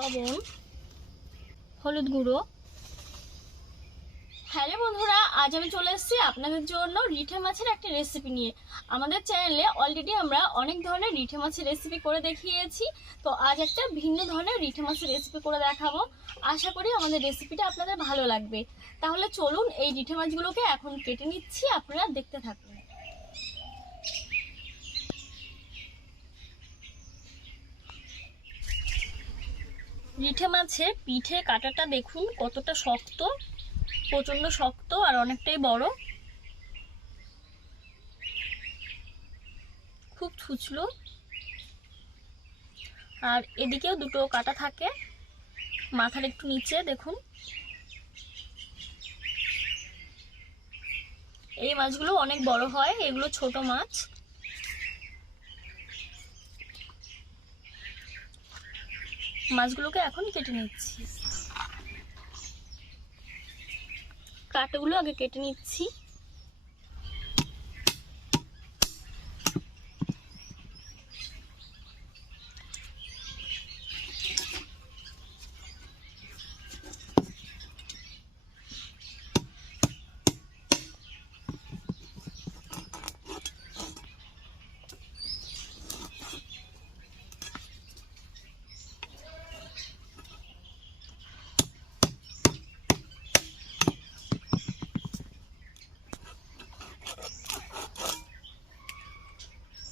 লবণ, হলুদ গুঁড়ো। হ্যালো বন্ধুরা, আজ আমি চলে এসেছি আপনাদের জন্য রিঠে মাছের একটা রেসিপি নিয়ে। আমাদের চ্যানেলে অলরেডি আমরা অনেক ধরনের রিঠে মাছের রেসিপি করে দেখিয়েছি, তো আজ একটা ভিন্ন ধরনের রিঠে মাছের রেসিপি করে দেখাবো। আশা করি আমাদের রেসিপিটা আপনাদের ভালো লাগবে। তাহলে চলুন এই রিঠে মাছগুলোকে এখন কেটে নিচ্ছি, আপনারা দেখতে থাকুন। রিঠে মাছের পিঠে কাটাটা দেখুন কতটা শক্ত, প্রচন্ড শক্ত আর অনেকটাই বড়, খুব ছুচলো। আর এদিকেও দুটো কাটা থাকে মাথার একটু নিচে, দেখুন। এই মাছগুলো অনেক বড় হয়, এগুলো ছোট মাছ। মাছগুলোকে এখন কেটে নিচ্ছি, কাটাগুলো আগে কেটে নিচ্ছি।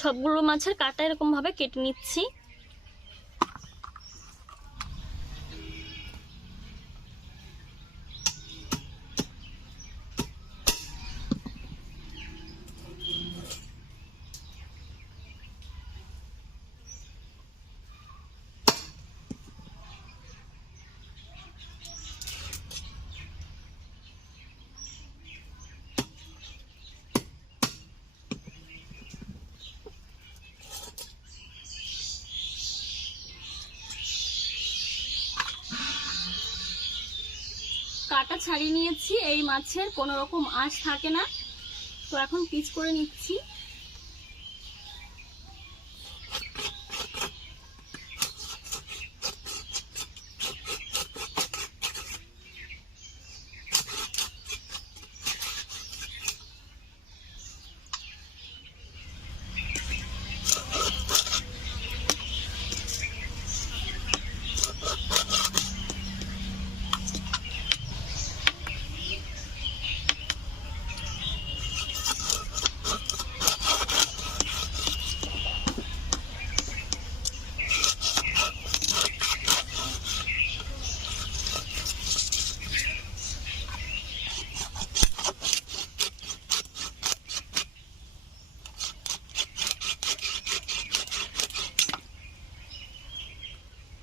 সবগুলো মাছের কাটা এরকম ভাবে কেটে নিচ্ছি। কাটা ছাড়িয়ে নিয়েছি, এই মাছের কোনো রকম আঁশ থাকে না। তো এখন পিস করে নিচ্ছি।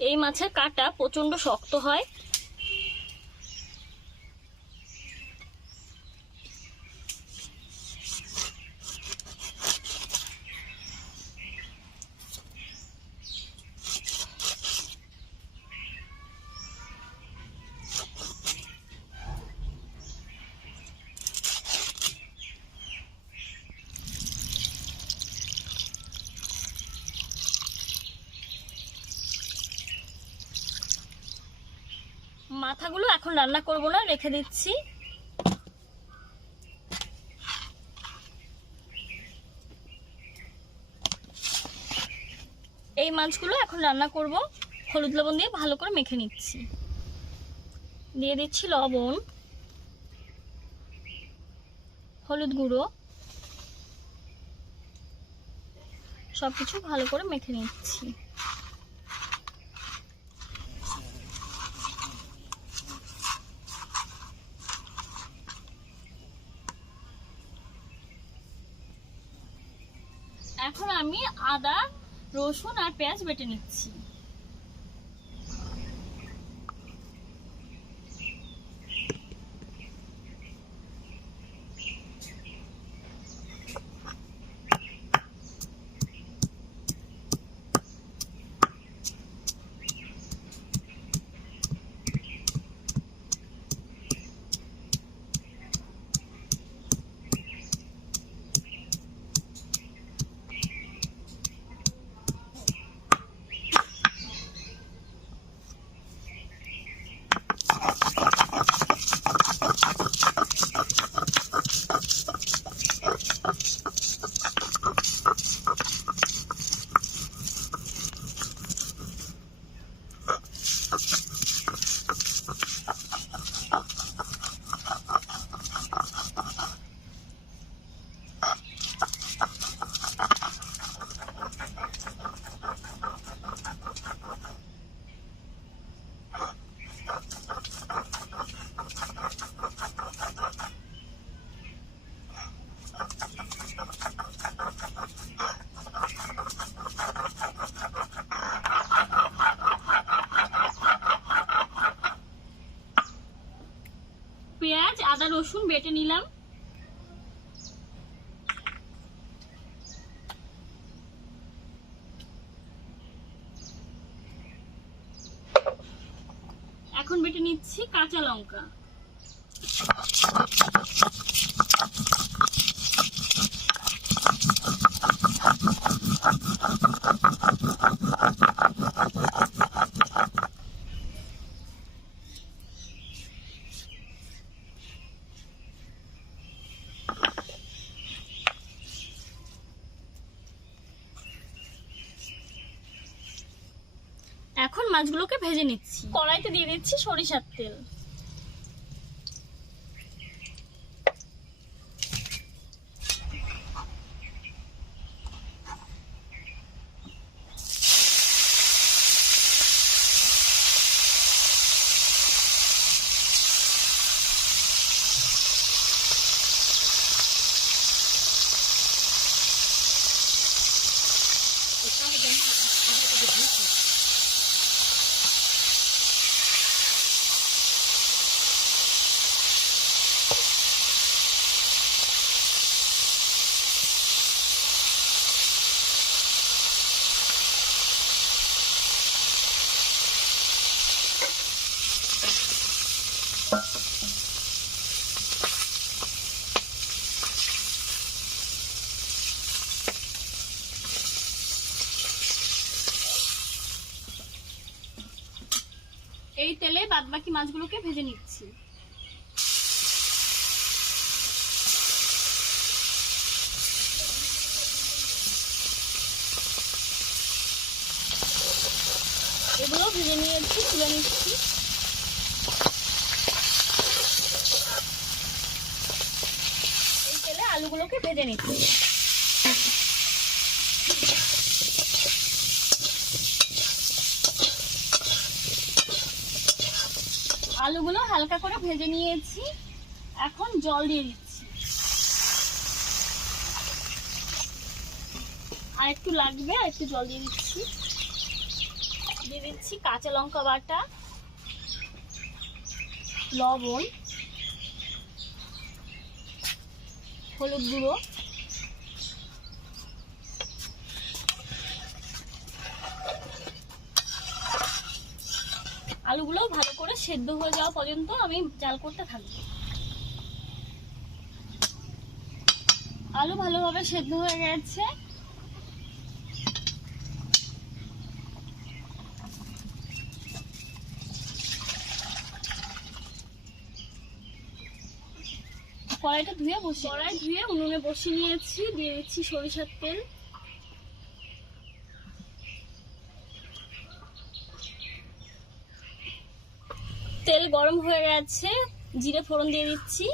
এই মাছের কাটা প্রচন্ড শক্ত হয়। মাথাগুলো এখন রান্না করব না, রেখে দিচ্ছি। এই মাছগুলো এখন রান্না করব, হলুদ লবণ দিয়ে ভালো করে মেখে নিচ্ছি। দিয়ে দিচ্ছি লবণ, হলুদ গুঁড়ো, সবকিছু ভালো করে মেখে নিচ্ছি। এখন আমি আদা, রসুন আর পেঁয়াজ বেটে নিচ্ছি। রসুন বেটে নিলাম। এখন বেটে নিচ্ছি কাঁচা লঙ্কা। এখন মাছগুলোকে ভেজে নিচ্ছি। কড়াইতে দিয়ে দিচ্ছি সরিষার তেল। এই তেলে বাদবাকি মাছগুলোকে ভেজে নিচ্ছি। এগুলো ভেজে নিয়েছি, তুলে নিচ্ছি। এই তেলে আলুগুলোকে ভেজে নিচ্ছি। আলুগুলো হালকা করে ভেজে নিয়েছি, এখন জল দিয়ে দিচ্ছি। আর একটু লাগবে, আর একটু জল দিয়ে দিচ্ছি। দিয়ে দিচ্ছি কাঁচা লঙ্কা বাটা, লবণ, হলুদ গুঁড়ো, আলুগুলো ভালো করে সেদ্ধ হয়ে যাওয়া পর্যন্ত আমি জাল করতে থাকবো। আলু ভালোভাবে সেদ্ধ হয়ে গেছে। কড়াইটা ধুয়ে উনুনে বসিয়ে নিয়েছি। দিয়ে দিচ্ছি সরিষার তেল। তেল গরম হয়ে গেছে, জিরে ফোড়ন দিয়ে দিচ্ছি।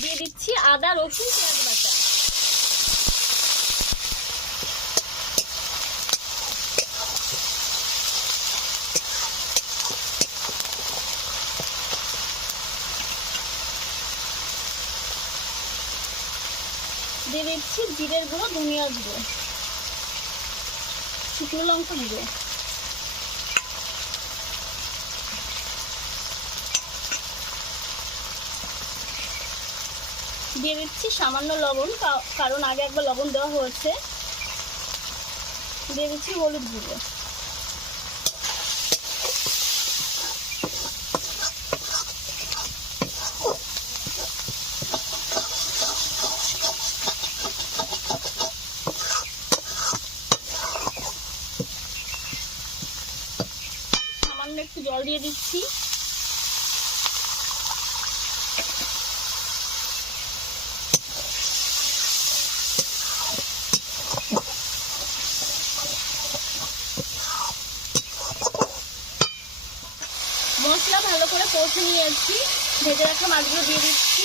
দিয়ে দিচ্ছি আদা, রসুন, পেঁয়াজ বাটা। দিয়ে দিচ্ছি জিরের গুঁড়ো, ধনিয়ার গুঁড়ো, শুকনো লঙ্কা গুঁড়ো। দিয়ে দিচ্ছি সামান্য লবণ, কারণ আগে একবার লবণ দেওয়া হয়েছে। দিয়ে দিচ্ছি হলুদ গুঁড়ো। সামান্য একটু জল দিয়ে দিচ্ছি। মশলা ভালো করে কষে নিয়েছি, ভেজে রাখা মাছগুলো দিয়ে দিচ্ছি।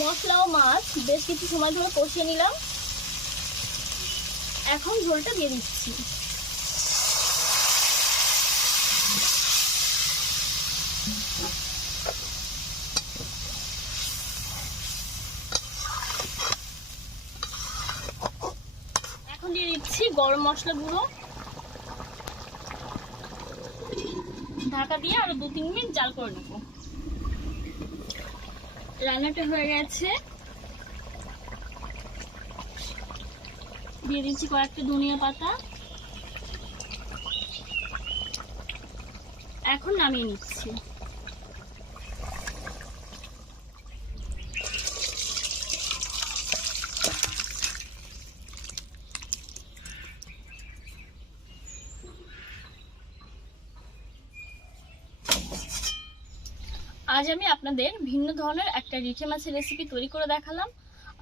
মশলা ও মাছ বেশ কিছু সময় ধরে কষিয়ে নিলাম। এখন ঝোলটা দিয়ে দিচ্ছি। দিচ্ছি গরম মশলা গুঁড়ো। ঢাকা দিয়ে আরো 2-3 মিনিট জাল করে নেব। রান্নাটা হয়ে গেছে। দিয়ে দিচ্ছি কয়েকটা ধনিয়া পাতা। এখন নামিয়ে নিচ্ছি। আজ আমি আপনাদের ভিন্ন ধরনের একটা রিঠে মাছের রেসিপি তৈরি করে দেখালাম।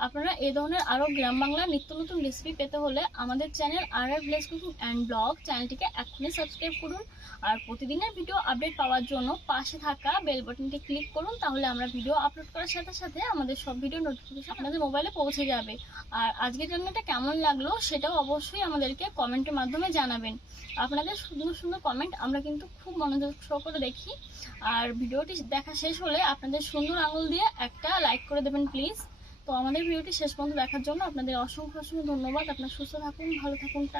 আপনারা এই ধরনের আরও গ্রাম বাংলার নিত্য নতুন রেসিপি পেতে হলে আমাদের চ্যানেল আর ভিলেজ কুকিং অ্যান্ড ব্লগ চ্যানেলটিকে এখনই সাবস্ক্রাইব করুন। আর প্রতিদিনের ভিডিও আপডেট পাওয়ার জন্য পাশে থাকা বেল বাটনটি ক্লিক করুন। তাহলে আমরা ভিডিও আপলোড করার সাথে সাথে আমাদের সব ভিডিও নোটিফিকেশন আপনাদের মোবাইলে পৌঁছে যাবে। আর আজকের রান্নাটা কেমন লাগলো সেটাও অবশ্যই আমাদেরকে কমেন্টের মাধ্যমে জানাবেন। আপনাদের সুন্দর সুন্দর কমেন্ট আমরা কিন্তু খুব মনোযোগ সহকারে দেখি। আর ভিডিওটি দেখা শেষ হলে আপনাদের সুন্দর আঙুল দিয়ে একটা লাইক করে দেবেন প্লিজ। তো আমাদের ভিডিওটি শেষ পর্যন্ত দেখার জন্য আপনাদের অসংখ্য অসংখ্য ধন্যবাদ। আপনারা সুস্থ থাকুন, ভালো থাকুন।